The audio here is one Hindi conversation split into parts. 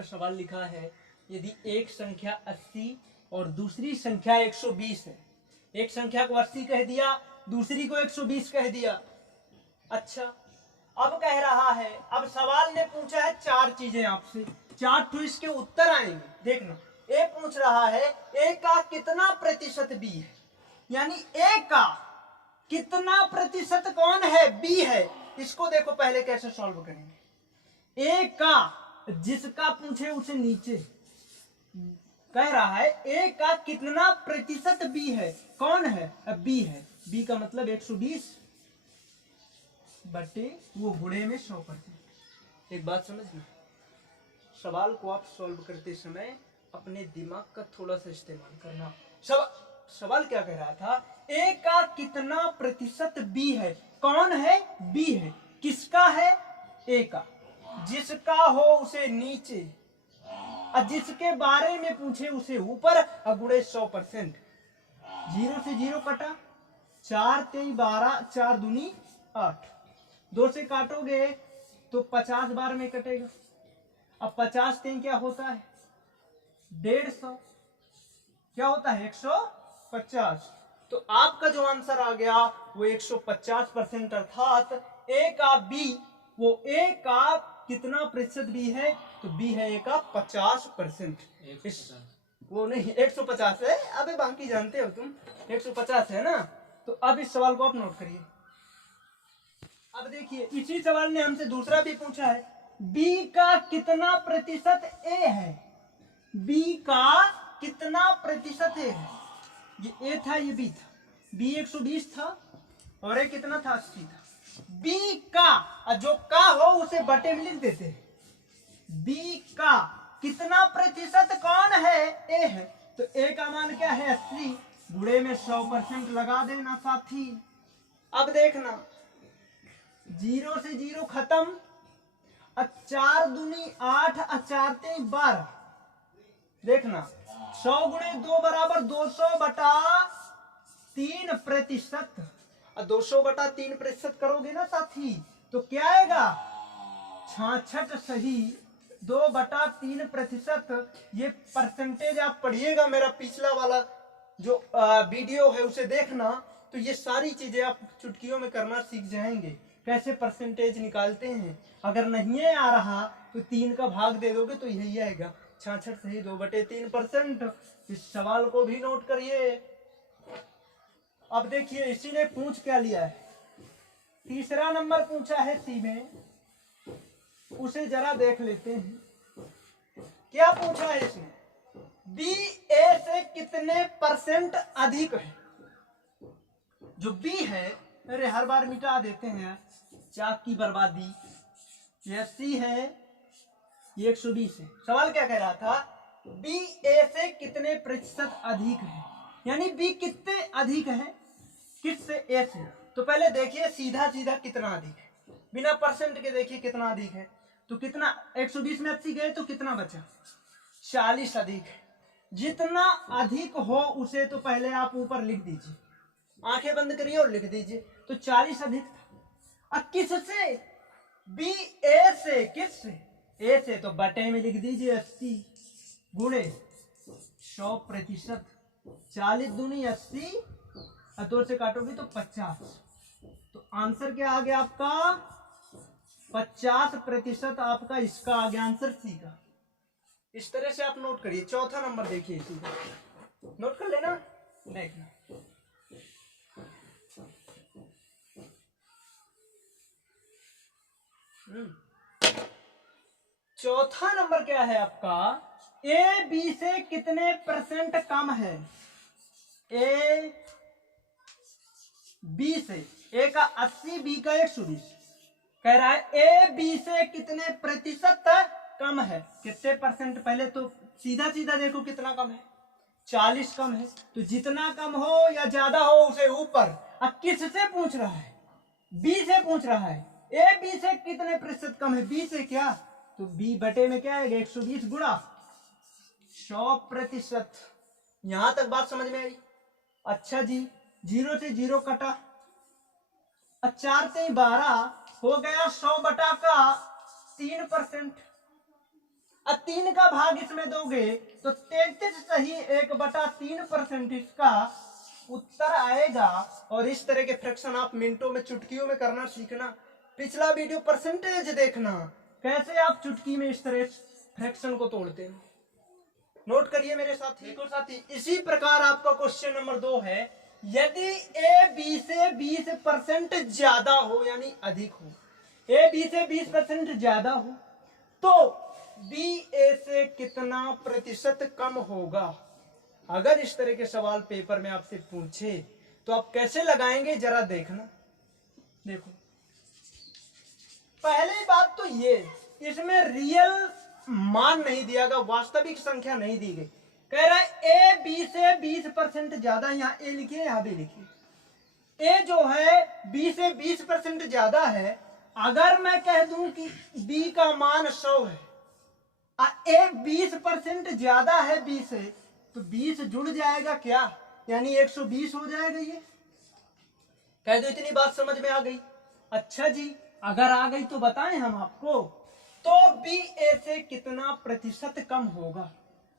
आपका सवाल लिखा है, यदि एक संख्या 80 और दूसरी संख्या 120 है, एक संख्या को 80 कह दिया, दूसरी को 120 कह दिया। अच्छा, अब कह रहा है, अब सवाल ने पूछा है चार चीजें आपसे, चार तो इसके उत्तर आएंगे। देखना, ए पूछ रहा है ए का कितना प्रतिशत बी है, यानी ए का कितना प्रतिशत कौन है, बी है। इसको देखो पहले कैसे सॉल्व करेंगे। ए का, जिसका पूछे उसे नीचे कह रहा है ए का कितना प्रतिशत बी है, कौन है, अब बी है। बी का मतलब 120 बटे वो गुणे में 100%। एक बात समझना, सवाल को आप सॉल्व करते समय अपने दिमाग का थोड़ा सा इस्तेमाल करना। सवाल क्या कह रहा था, ए का कितना प्रतिशत बी है, कौन है, बी है। किसका है, ए का। जिसका हो उसे नीचे, और जिसके बारे में पूछे उसे ऊपर, और गुणे 100%। 0 से 0 कटा, 4 3 12, 4 दूनी 8, 2 से काटोगे तो 50 बार में कटेगा। अब 50 3 क्या होता है, 150, क्या होता है 150। तो आपका जो आंसर आ गया वो 150%, अर्थात ए का बी, वो ए का कितना प्रतिशत बी है, तो बी है ए का 50%। वो नहीं 150 है, अबे बाकी जानते हो तुम, 150 है ना। तो अब इस सवाल को आप नोट करिए। अब देखिए, इसी सवाल ने हमसे दूसरा भी पूछा है, बी का कितना प्रतिशत ए है, बी का कितना प्रतिशत ए है। ये ए था, ये बी था, बी 120 था और ए कितना था, 80 था। बी का, जो का हो उसे बटे में लिख देते हैं। बी का कितना प्रतिशत कौन है, ए है। तो ए का मान क्या है, 80, गुणे में 100% लगा देना साथी। अब देखना, 0 से 0 खत्म, 4 दूनी 8, 4 3 12। देखना, 100 गुणे 2 बराबर 200 बटा 3%। 200 बटा 3% करोगे ना साथी, तो क्या आएगा, 66 सही 2 बटा 3%। ये परसेंटेज आप पढ़िएगा, मेरा पिछला वाला जो वीडियो है उसे देखना, तो ये सारी चीजें आप चुटकियों में करना सीख जाएंगे, कैसे परसेंटेज निकालते हैं। अगर नहीं आ रहा तो 3 का भाग दे दोगे तो यही आएगा, 66 सही 2 बटे 3%। इस सवाल को भी नोट करिए। अब देखिए, इसी ने पूछ क्या लिया है, तीसरा नंबर पूछा है सी में, उसे जरा देख लेते हैं। क्या पूछा है इसने, बी ए से कितने परसेंट अधिक है। जो बी है, अरे हर बार मिटा देते हैं, चाक की बर्बादी। ये 80 है, ये 120 है। सवाल क्या कह रहा था, बी ए से कितने प्रतिशत अधिक है, यानी बी कितने अधिक है, किससे, ए से। तो पहले देखिए सीधा सीधा कितना अधिक है, बिना परसेंट के देखिए कितना अधिक है। तो कितना, 120 में 80 गए तो कितना बचा, 40 अधिक है। जितना अधिक हो उसे तो पहले आप ऊपर लिख दीजिए, आंखें बंद करिए और लिख दीजिए। तो 40 अधिक था। अब किससे, बी ए से, किससे, ए से, तो बटे में लिख दीजिए 80 गुणे 100%। 40 दूनी 80, 2 से काटोगे तो 50। तो आंसर क्या आ गया आपका, 50% आपका इसका आ गया आंसर सी का। इस तरह से आप नोट करिए। चौथा नंबर देखिए, इसी का नोट कर लेना, देखना। चौथा नंबर क्या है आपका, ए बी से कितने परसेंट कम है। ए बी से, ए का 80, बी का 120। कह रहा है ए बी से कितने प्रतिशत कम है, कितने परसेंट। पहले तो सीधा सीधा देखो कितना कम है, 40 कम है। तो जितना कम हो या ज्यादा हो उसे ऊपर। अब किससे पूछ रहा है, बी से पूछ रहा है। ए बी से कितने प्रतिशत कम है, बी से क्या, तो बी बटे में क्या आएगा, 120 गुणा 100%। यहां तक बात समझ में आई। अच्छा जी, 0 से 0 कटा, 4 3 12 हो गया 100 बटा का 3%। और 3 का भाग इसमें दोगे तो 33 सही 1/3% इसका उत्तर आएगा। और इस तरह के फ्रैक्शन आप मिनटों में चुटकियों में करना सीखना। पिछला वीडियो परसेंटेज देखना, कैसे आप चुटकी में इस तरह फ्रैक्शन को तोड़ते हो। नोट करिए मेरे साथ। देखो साथी, इसी प्रकार आपका क्वेश्चन नंबर 2 है, यदि ए बी से 20% ज्यादा हो यानी अधिक हो, ए बी से 20% ज्यादा हो तो बी ए से कितना प्रतिशत कम होगा। अगर इस तरह के सवाल पेपर में आपसे पूछे तो आप कैसे लगाएंगे जरा देखना। देखो, पहली बात तो ये, इसमें रियल मान नहीं दिया गया, वास्तविक संख्या नहीं दी गई। कह रहा है ए बी से 20% ज्यादा, यहाँ ए लिखिए यहाँ भी लिखिए। ए जो है बी से 20% ज्यादा है। अगर मैं कह दूं कि बी का मान 100 है और ए 20% ज्यादा है बी से, तो 20 जुड़ जाएगा क्या, यानी 120 हो जाएगा। ये कह दो, इतनी बात समझ में आ गई। अच्छा जी, अगर आ गई तो बताएं हम आपको। तो बी ए से कितना प्रतिशत कम होगा,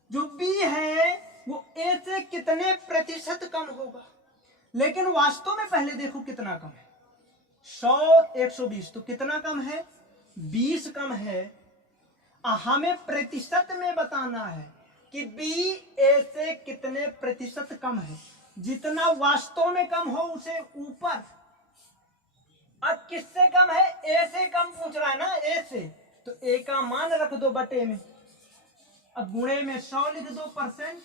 जो बी है वो ए से कितने प्रतिशत कम होगा। लेकिन वास्तव में पहले देखो कितना कम है, 100 120, तो कितना कम है, 20 कम है। हमें प्रतिशत में बताना है कि बी ए से कितने प्रतिशत कम है। जितना वास्तव में कम हो उसे ऊपर, अब किससे कम है, ए से कम पूछ रहा है ना, ए से, तो ए का मान रख दो बटे में, अब गुणे में 100 लिख दो %।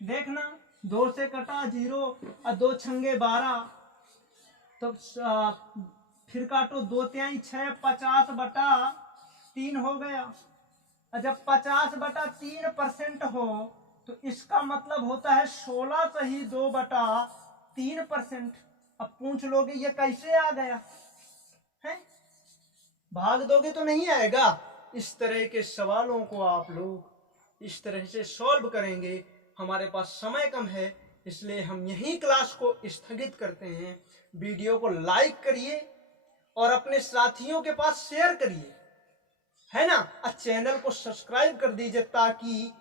देखना 2 से कटा 0 और 2 छंगे 12, तो फिर काटो 2 तिहाई 6, 50/3 हो गया। और जब 50/3% हो तो इसका मतलब होता है 16 सही 2/3%। अब पूछ लोगे ये कैसे आ गया है, भाग दोगे तो नहीं आएगा। इस तरह के सवालों को आप लोग इस तरह से सॉल्व करेंगे। हमारे पास समय कम है इसलिए हम यही क्लास को स्थगित करते हैं। वीडियो को लाइक करिए और अपने साथियों के पास शेयर करिए, है ना, और चैनल को सब्सक्राइब कर दीजिए ताकि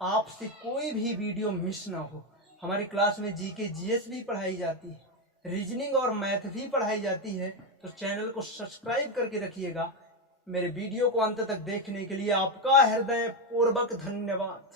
आपसे कोई भी वीडियो मिस ना हो। हमारी क्लास में जीके जीएस भी पढ़ाई जाती है, रीजनिंग और मैथ भी पढ़ाई जाती है, तो चैनल को सब्सक्राइब करके रखिएगा। मेरे वीडियो को अंत तक देखने के लिए आपका हृदय पूर्वक धन्यवाद।